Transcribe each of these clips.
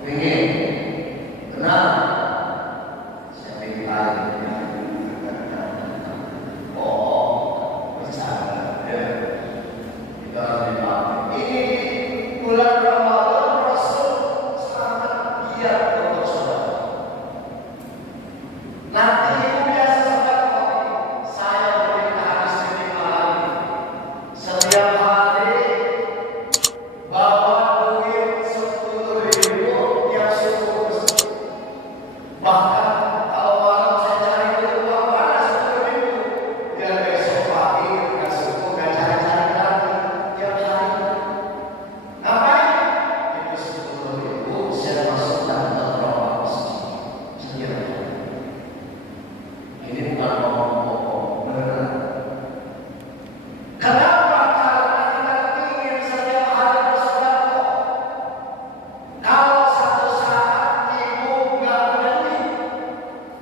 Pengen, kenal, saya pengen lagi. Oh, bercanda ya. Kita harus dipakai. Ini bulan Ramadan Rasul sangat giat untuk saudara. Nanti ibu biasa sedekah. Saya berikan hadis ini malam ini. Setiap hari bawa duit 10.000 yang suku masjid. Bahkan kalau malam saya cari dulu uang mana 10.000, biar besok pagi nggak suku nggak cari-cari lagi tiap hari. Ngapain? Itu 10.000 saya masukkan ke berapa masjid. Sekiranya ini bukan ngomong bohong, benar. Kenapa? Karena kita ingin setiap hari bersedekah. Kalau satu saat ibu nggak berani,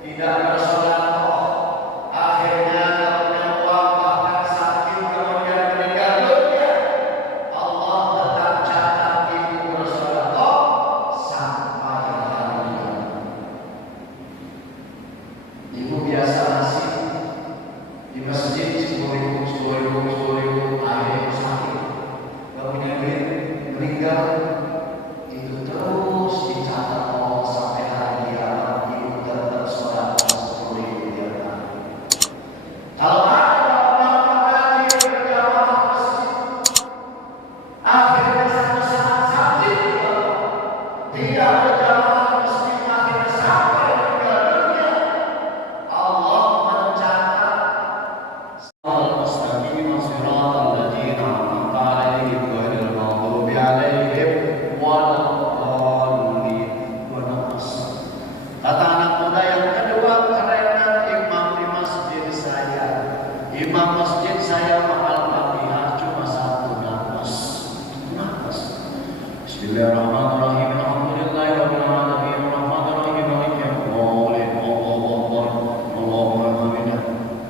tidak bersedekah, akhirnya nggak punya uang, bahkan sakit kemudian meninggal dunia, Allah tetap catat ibu bersedekah sampai hari kiamat. Ibu biasa ngasih di masjid 10.000, 10.000, 10.000, akhirnya sakit, nggak punya duit, meninggal. Itu terus dicatat Allah sampai hari kiamat, ibu tetap sedekah 10.000 tiap hari. Kalau ada orang berani berjamaah masjid, akhirnya satu saat sakit, tidak berjamaah masjid, akhirnya sampai meninggal dunia, Allah mencatat al-mustaqim siratal ladzina an'amta 'alaihim ghairil maghdubi 'alaihim waladdallin. Kata anak muda yang kedua, kerenan imam di masjid saya. Imam masjid saya Al-Fatihah cuma satu nafas. Bismillahirrahmanirrahim. Alhamdulillahirabbil alamin. Arrahmanirrahim. Maliki yaumiddin. Allahu akbar. Allahu akbar.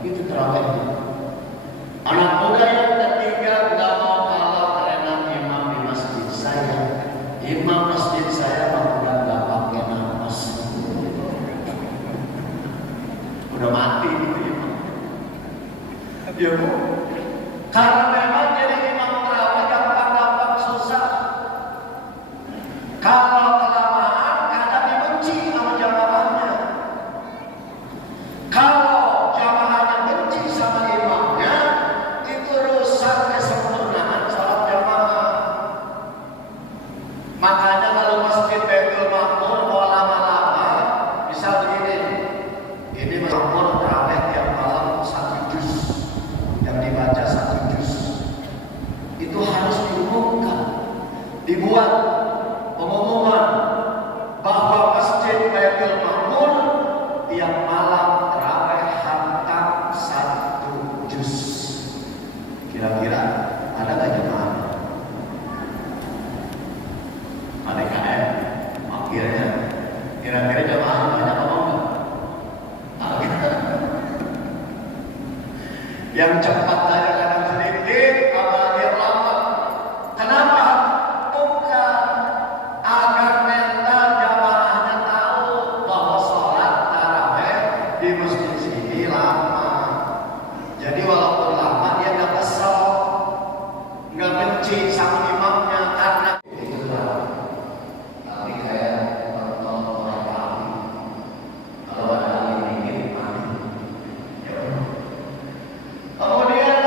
Itu terawih. Anak muda yang ketiga nggak mau kalah kerenan imam di masjid saya. Imam masjid saya udah nggak pakai nafas. Udah mati gitu imam. Ya Bu. Karena memang jadi imam terawih gampang-gampang susah. Kalau kelamaan kadang dibenci sama jamaahnya. Kalau jamaahnya benci sama imamnya, itu rusak kesempurnaan salat jamaah. Makanya kalau masjid Baitul Ma'mur mau lama-lama, bisa begini. Ini Ma'mur terawih tiap malam 1 juz, yang dibaca 1 juz. Itu harus diumumkan, dibuat pengumuman bahwa masjid Baitul Ma'mur tiap malam terawih hantam 1 juz. Kira-kira ada nggak jemaah? Ada KM? Akhirnya kira-kira jemaah banyak apa enggak? Yang cepat saja kadang sedikit, apalagi yang lama. Kenapa? Bukan agar mental jamaahnya tahu bahwa sholat tarawih di masjid sini lama. Jadi walaupun lama dia nggak kesel, nggak benci sama imamnya karena itu terawih. Tapi kayak nonton orang pagi, kalau ada angin dingin panik. Kemudian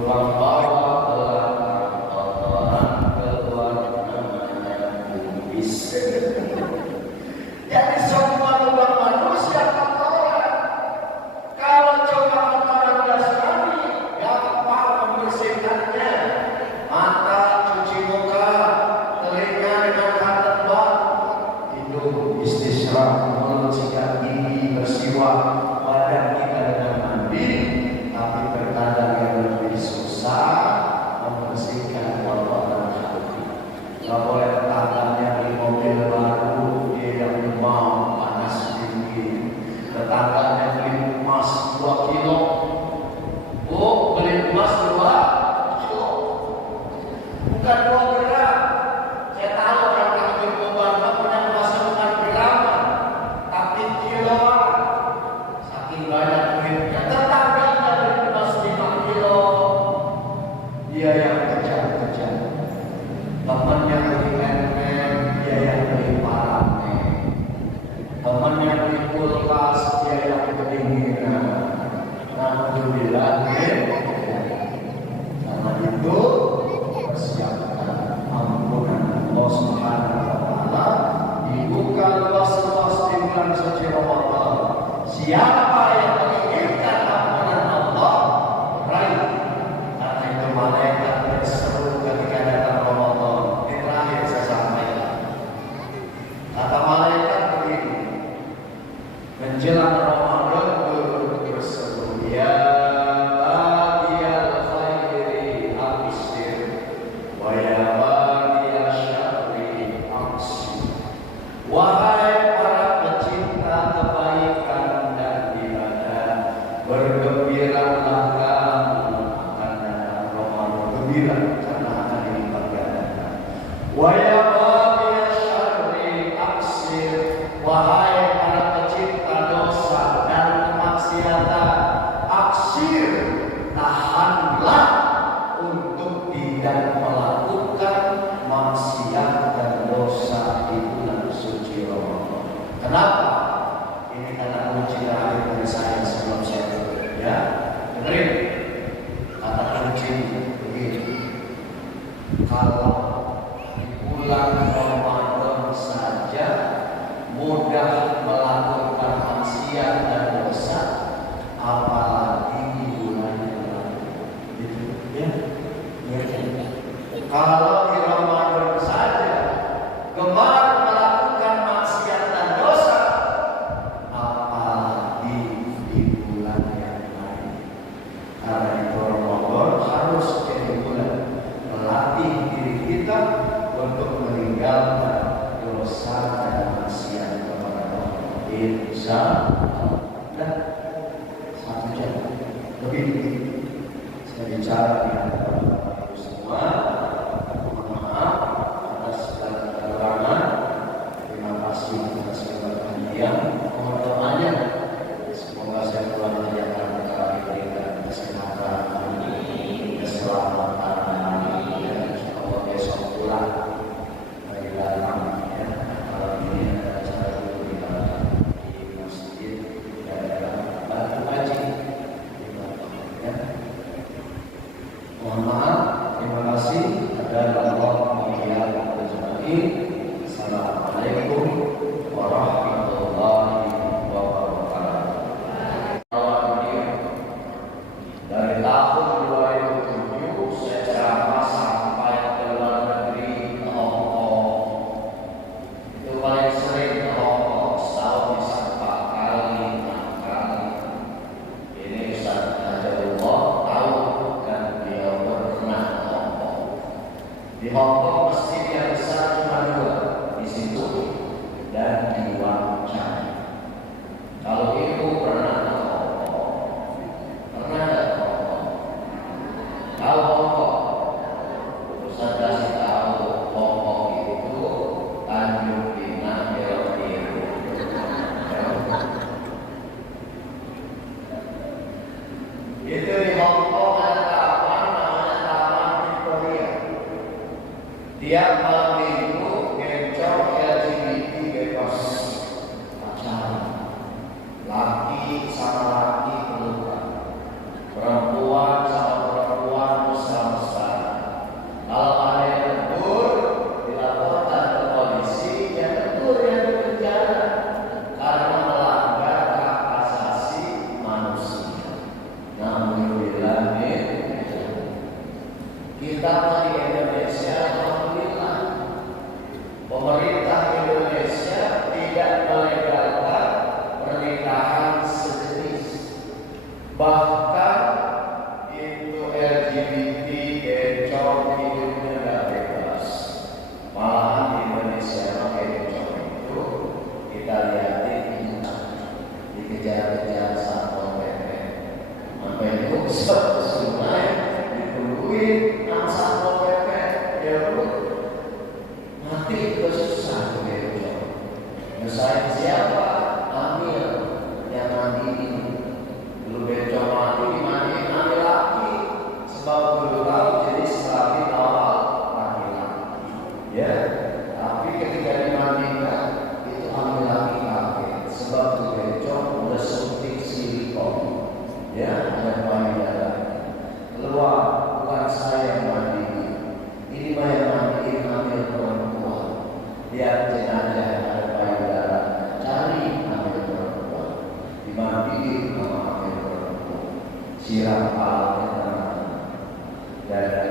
Lubang bawah belakang kotoran keluar namanya kubis. Jadi semua lubang manusia kotoran. Kalau coba kotoran jasmani, gampang membersihkannya. Mata cuci muka, telinga dengan kantong bak, hidung istishraq, mulut sikat gigi bersiwak, badan kita dengan mandi. Tapi terkadang yang lebih susah membersihkan kotoran hati. Gak boleh tetangganya beli mobil baru, dia yang demam, panas dingin. Tetangganya beli emas 2 kilo. Oh, beli emas 2 kilo. Bukan 2 gram. Saya tahu orang yang berkorban punya emas bukan gram, tapi kiloan. Saking banyak duitnya. Tetangganya beli emas 5 kilo. Dia yang kejar-kejar. Temannya beli handphone, dia yang beli parame. Temannya beli kulkas, dia yang kedinginan. Alhamdulillah. Karena itu persiapkan ampunan Allah Subhanahu wa taala, dibuka luas-luas di bulan suci Ramadan. Siapa yang menginginkan ampunan Allah, raih. Karena itu malaikat berseru ketika datang Ramadan. Ini terakhir saya sampaikan. Kata malaikat begini, menjelang Ramadan berseru, ya bagiyal khairi abshir wa ya bagiyal syarri aqsir. Wahai para pecinta kebaikan dan ibadah, bergembiralah kamu akan datang Ramadan. Gembira karena akan dilipat gandakan. Wa ya bagiyal syarri aqsir. Wahai para pecinta dosa dan kemaksiatan, aksir, tahanlah untuk tidak melakukan maksiat dan dosa di bulan suci Ramadan. Kenapa? Ini karena kunci terakhir dari saya sebelum saya tutup. Ya, dengerin kata kunci begini. Kalau di bulan Ramadan saja mudah melakukan maksiat dan dosa, apalagi di bulan yang lain. Gitu, ya. Kalau di Ramadan saja gemar melakukan maksiat dan dosa, apalagi di bulan yang lain. Karena itu Ramadan harus jadi bulan melatih diri kita untuk meninggalkan dosa dan maksiat kepada Allah. Insya Allah. Dan 1 jam lebih saya bicara di hadapan Bapak Ibu semua. Mohon maaf atas segala kekurangan. Terima kasih atas segala perhatian. Mohon doanya. Semoga saya keluar dari akan diberikan kesehatan, keselamatan, dan insya Allah besok pulang dari dalam. Kalau ini ada acara dulu di masjid daerah Batu Haji. Mohon maaf, terima kasih. Ada Allah mulia ajmain. Assalamualaikum warahmatullahi wabarakatuh. Dari tahun 2007 saya ceramah sampai ke luar negeri, ke Hong Kong. Itu paling sering ke Hong Kong, setahun bisa 4 kali, 6 kali. Ini Ustaz Najabullah tahu dan beliau pernah ke Hong Kong. Di Hong Kong masjid yang besar cuma 2, di situ dan di Wan Chai. Kalau ibu pernah ke Hong Kong, pernah ke Hong Kong? Tahu Hong Kong? Ustaz kasih tahu Hong Kong itu Tanjung Pinang belok kiri. Itu di Hong Kong ada taman namanya Taman Victoria. Tiap malam minggu ngencok LGBT bebas pacaran. Laki sama laki pelukan, perempuan sama perempuan Kita di Indonesia, alhamdulillah, pemerintah Indonesia tidak melegalkan pernikahan sejenis. Bahkan itu LGBT, bencong, hidupnya nggak bebas. Malahan di Indonesia bencong itu kita lihatin dikejar-kejar satpol pp, sampai itu sungai ditungguin sama satpol pp, ya bu, mati itu susah bencong. Nyusahin siapa? Ambil yang mandiri. Dulu bencong mati dimandiin ambil laki, sebab dulu tahu jenis kelamin awal laki-laki, ya. Tapi ketika dimandikan itu ambil laki-laki, sebab itu bencong udah suntik silikon, ya, ada payudara. Keluar, bukan saya yang mandiri, ini mah yang mandiin ambil perempuan. Lihat jenazah ada payudara, cari ambil perempuan, dimandiin sama ambil perempuan, siram palanya dan